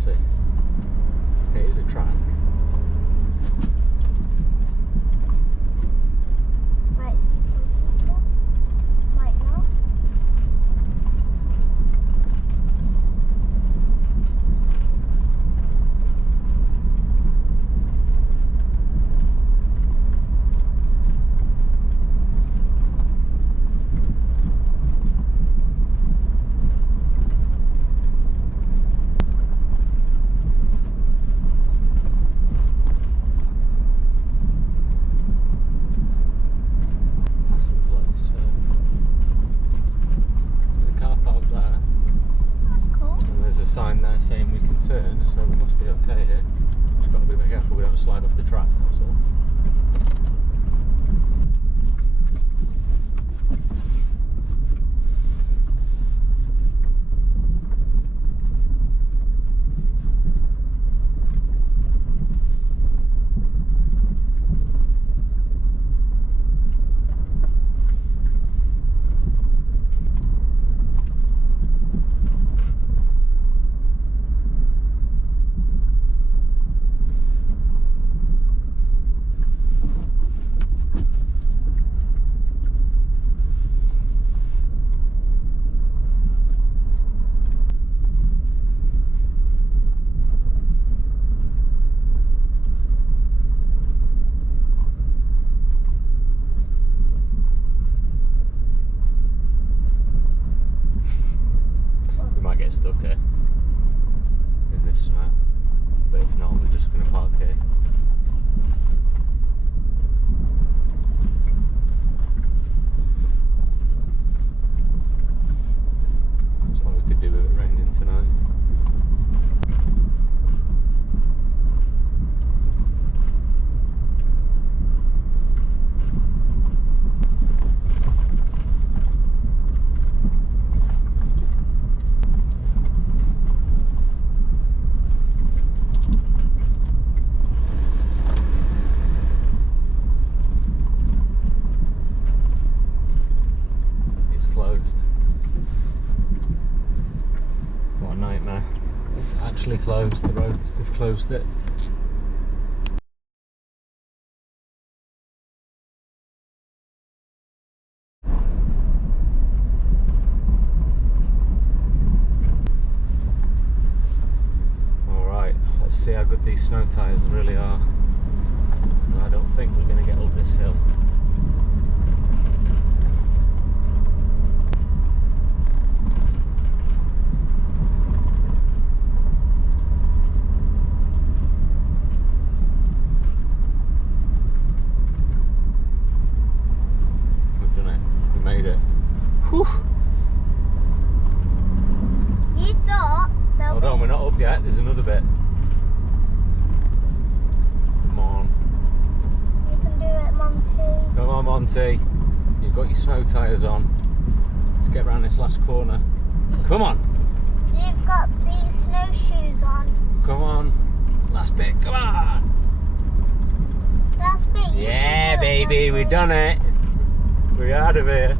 see. It is a track. Might see some people, might not. Sign there saying we can turn, so we must be okay here. Just got to be careful we don't slide off the track, that's all. Get stuck here in this snow, but if not, we're just going to park here. That's what we could do with it raining tonight. What a nightmare. It's actually closed, the road, they've closed it. Alright, let's see how good these snow tyres really are. I don't think we're going to get up this hill. Whew. You thought that Hold on, we're not up yet, there's another bit. Come on. you can do it, Monty. Come on, Monty. You've got your snow tyres on. Let's get around this last corner. Come on. You've got these snowshoes on. Come on. Last bit, come on. Last bit. You Yeah, can do it, baby, Monty. we've done it. We're out of here.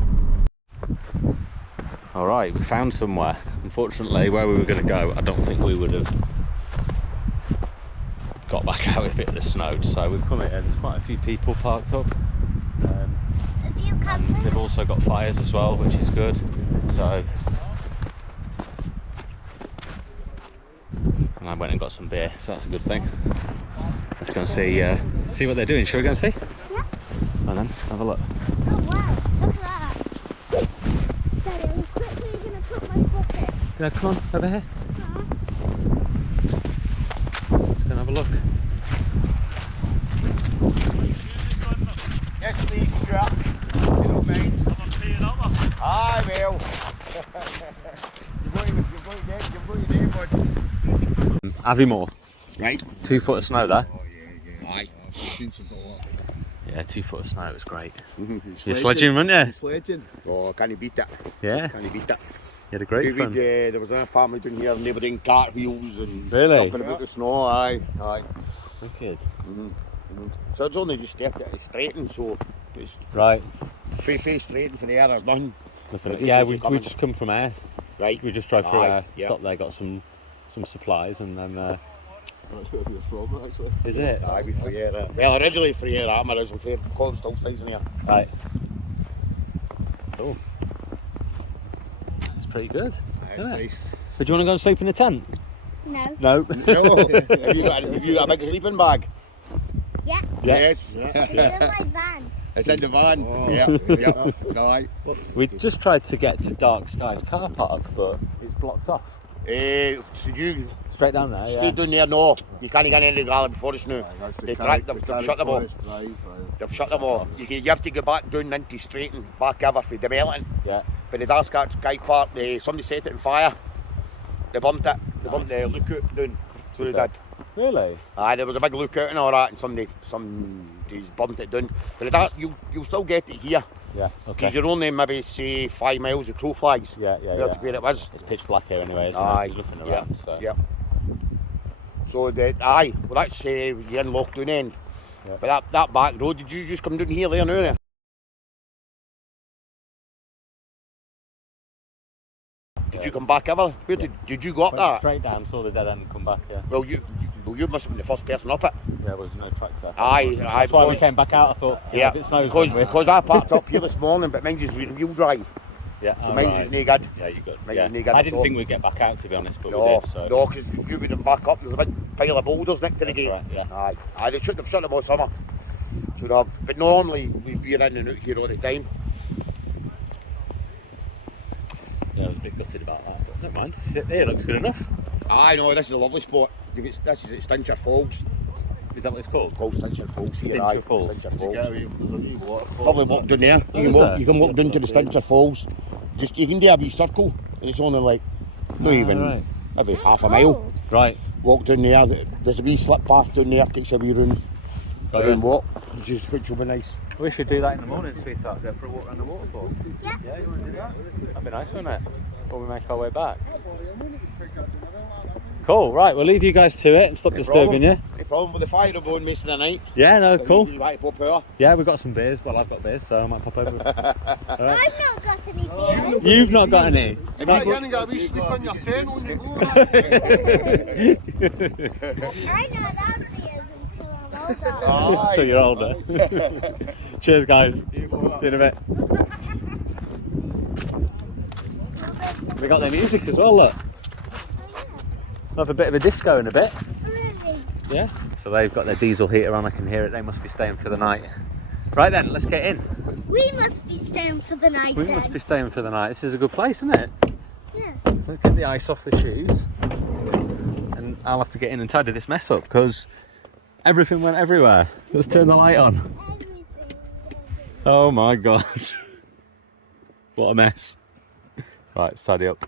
Alright, we found somewhere. Unfortunately, where we were going to go, I don't think we would have got back out if it had snowed. So we've come here, there's quite a few people parked up. A few And campers. they've also got fires as well, which is good. So, and I went and got some beer, so that's a good thing. Let's go and see what they're doing. Shall we go and see? Yeah. And then let's have a look. Oh wow, look at that. Daddy, I'm quickly going to put my foot in. Yeah, come on, over here. Let's go and have a look. Yes, please, strap. You don't mind. I will. You've got your name, bud. Aviemore. Right. 2 foot of snow there. Oh, yeah. Aye. Seen some a lot. Yeah, 2 foot of snow, it was great. You're sledging, weren't you? Sledging. Oh, can you beat it? Yeah. Can you beat it? You had a great fun. There was a family down here and they were in cartwheels and Really? jumping about the snow. Aye. Wicked. So it's only just straightened, so it's Right. face straightened from the air, there's nothing. Yeah, we just come from air. Right. We just drove through Aye, air, yeah. stopped there, got some some supplies, and then. That's where we're from, actually. Is it? Aye, we FLEECE. Well, originally FLEECE, I'm originally FLEECE. Colin still stays in here. Right. Cool. It's pretty good. Aye, it's nice. So do you want to go and sleep in the tent? No. No. No. have you got a big sleeping bag? Yeah. Yes. It's in my van. It's in the van. Oh. Yeah. Aye. We just tried to get to Dark Skies car park, but it's blocked off. Did you Straight down there, stay down there? No, you can't get into the galley before it's now. They've shut them all. They've shut them all. You have to go back down into straight and back over for developing. Yeah. But the Dark Sky Park, somebody set it on fire. They bumped it. They bumped the lookout down. So they did. Really? Aye, there was a big lookout and all that, and somebody's bumped it down. But you'll still get it here. Yeah, okay. Because you're only maybe, say, 5 miles of crow flies. Yeah. Where it was. It's pitch black here anyway, isn't Aye. it? There's nothing around, so. Yeah. So, well, that's you're in Lochdown end. Yeah. But that back road, did you just come down here there now? Did you come back ever? Where did you go up Went that? straight down, saw the dead end and come back, yeah. Well, you must have been the first person up it. There was no tracks there. Aye. That's why we came back out, I thought, Yeah, if it snows, because I parked up here this morning, but mine's just wheel drive. Yeah, So mine's just no good. Yeah, you're good. Mine's Yeah. just no good I at didn't all. think we'd get back out, to be honest, but we No, did, so. no, because you wouldn't back up. There's a big pile of boulders next to the That's gate. right, yeah. Aye, they should have shut them all summer. So but normally we'd be in and out here all the time. Yeah, I was a bit gutted about that, but never mind. It looks good enough. Aye, no, this is a lovely spot. This is at Stincher Falls. Is that what it's called? Called Stincher Falls here. Stincher Aye, Falls. Stincher Falls. Falls. Probably walk down there. You can walk down to the Stincher Falls. You can do a wee circle, and it's only like not even right. maybe half a mile. Right. Walk down there. There's a wee slip path down there. Takes a wee round walk, which will be nice. We should do that in the morning, sweetheart. Go for a walk around the waterfall. Yeah. Yeah, you want to do that? That'd be nice, wouldn't it? Before we make our way back. Cool, right, we'll leave you guys to it and stop disturbing you. No problem with the fire going most of the night. Yeah, no, cool. You want to pop over? Yeah, we've got some beers. Well, I've got beers, so I might pop over. All right. I've not got any beers. You've not got any? If Right. you ain't got a wee sleep on your tent when you go. I'm not allowed beers until I'm older. Aye. Until you're older. Cheers, guys. See you in a bit. We got their music as well, look. We'll have a bit of a disco in a bit. Really? Yeah. So they've got their diesel heater on, I can hear it. They must be staying for the night. Right then, let's get in. We must be staying for the night We then. must be staying for the night. This is a good place, isn't it? Yeah. Let's get the ice off the shoes. And I'll have to get in and tidy this mess up because everything went everywhere. Let's turn the light on. Everything. Oh my god. What a mess. Right, let's tidy up.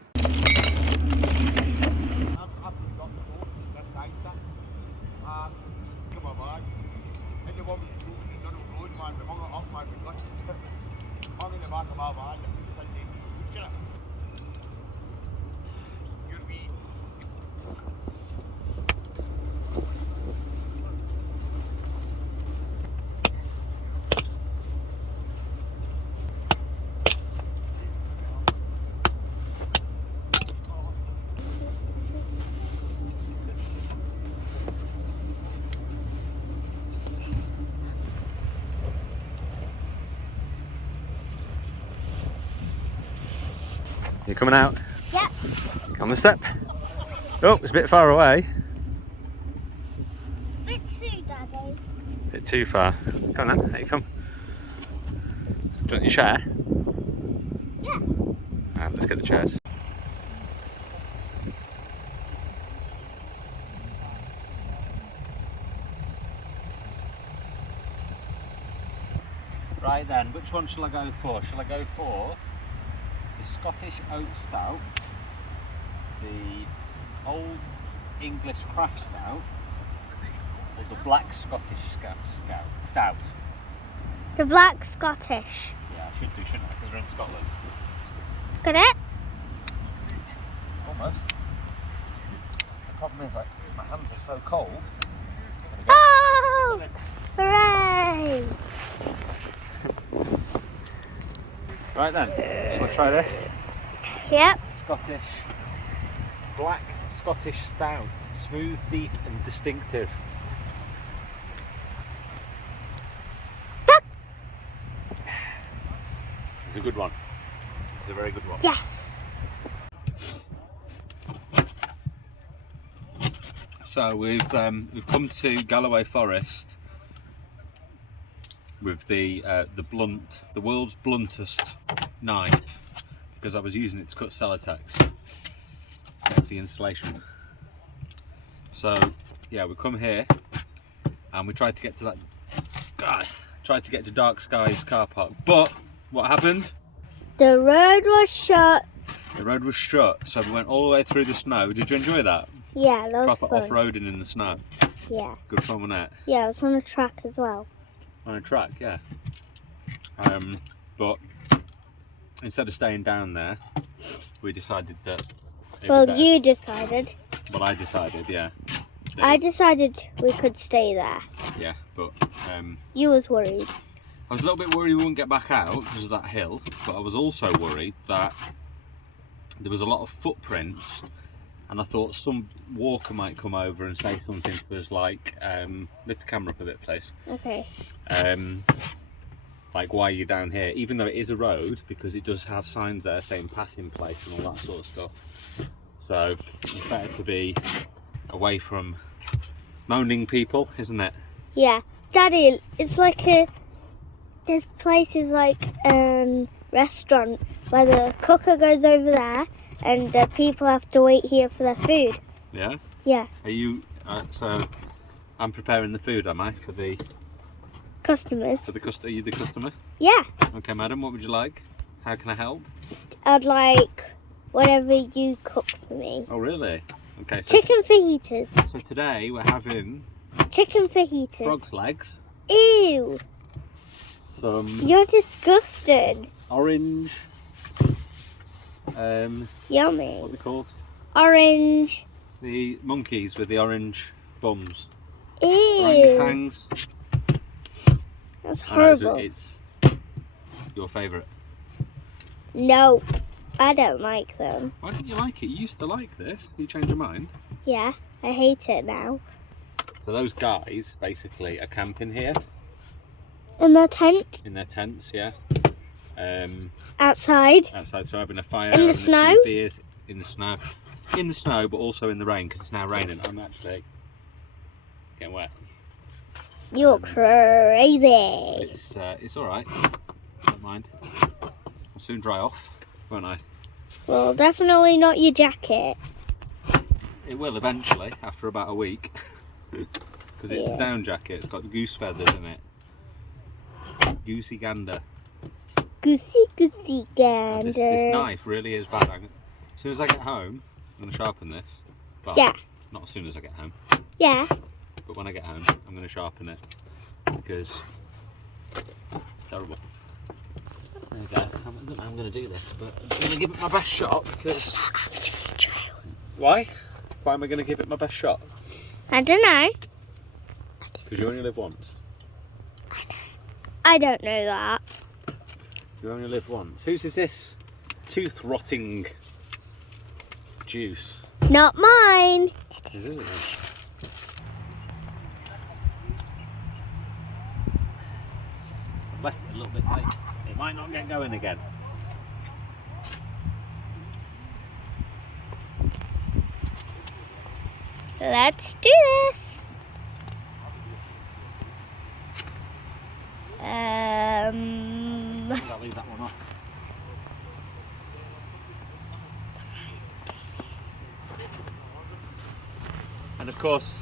You coming out? Yep. On the step. Oh, it's a bit far away. Bit too, Daddy. Bit too far. Come on then, there you come. Do you want your chair? Yeah. Right, let's get the chairs. Right then, which one shall I go for? Shall I go for the Scottish Oak Stout, the Old English Craft Stout, or the Black Scottish Stout? The Black Scottish. Yeah, I should do, shouldn't I? Because we're in Scotland. Got it? Almost. The problem is, like, my hands are so cold. There we go. Oh! Hooray! Right then, shall I try this? Yep. Scottish Black Scottish stout. Smooth, deep and distinctive. It's a good one. It's a very good one. Yes. So we've come to Galloway Forest with the world's bluntest knife, because I was using it to cut Celotex. That's the installation. So yeah, we come here and we tried to get to Dark Skies car park, but what happened? The road was shut. The road was shut, so we went all the way through the snow. Did you enjoy that? Yeah, that was Proper fun. off-roading in the snow. Yeah. Good fun, wasn't it? Yeah, I was on a track as well. On a track, yeah. But instead of staying down there, we decided that. Well, you decided. Well, I decided, yeah. I decided we could stay there. Yeah, but You was worried. I was a little bit worried we wouldn't get back out because of that hill, but I was also worried that there was a lot of footprints, and I thought some walker might come over and say something to us like, lift the camera up a bit, please. Okay. Like, why are you down here? Even though it is a road, because it does have signs there saying passing place and all that sort of stuff. So it's better to be away from moaning people, isn't it? Yeah. Daddy, it's like this place is like restaurant where the cooker goes over there and the people have to wait here for their food. Yeah? Yeah. Are you, so I'm preparing the food, am I, for the Customers. are you the customer? Yeah. Okay, madam, what would you like? How can I help? I'd like whatever you cook for me. Oh, really? Okay, so, Chicken fajitas. so today we're having Chicken fajitas. frog's legs, Ew. some You're disgusting. orange, Yummy. what are they called? Orange. The monkeys with the orange bums. Ew. Orangutans. That's I know, horrible. it's your favourite. No, I don't like them. Why didn't you like it? You used to like this. You changed your mind? Yeah, I hate it now. So those guys basically are camping here In the tent, in their tents, yeah. outside, Outside, so having a fire, In the having a few snow? beers, in the snow, but also in the rain because it's now raining. I'm actually getting wet. you're crazy. It's all right. Don't mind. I'll soon dry off, won't I? Well, definitely not your jacket. It will eventually, after about a week, because it's a down jacket. It's got goose feathers in it. Goosey gander. Goosey gander. And this knife really is bad. As soon as I get home, I'm going to sharpen this. Well, Yeah. not as soon as I get home, Yeah. but when I get home, I'm going to sharpen it because it's terrible. There you go. I don't know how I'm going to do this, but I'm going to give it my best shot because. Why? Why am I going to give it my best shot? I don't know. Because you only live once. I don't know that. You only live once. Whose is this tooth rotting juice? Not mine. Is it? I've left it a little bit late. It might not get going again. Let's do this. I'll leave that one off. And of course,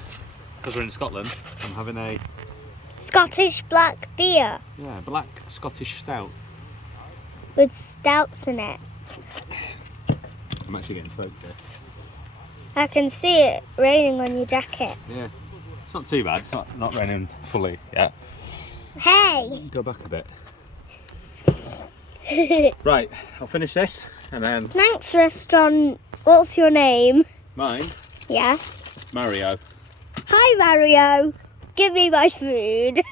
because we're in Scotland, I'm having a Scottish black beer black Scottish stout. with stouts in it. I'm actually getting soaked here. I can see it raining on your jacket. Yeah, it's not too bad. It's not raining fully yet. Hey! Go back a bit. Right, I'll finish this and then Thanks, restaurant. What's your name? mine, Yeah. Mario. Hi, Mario. Give me my food.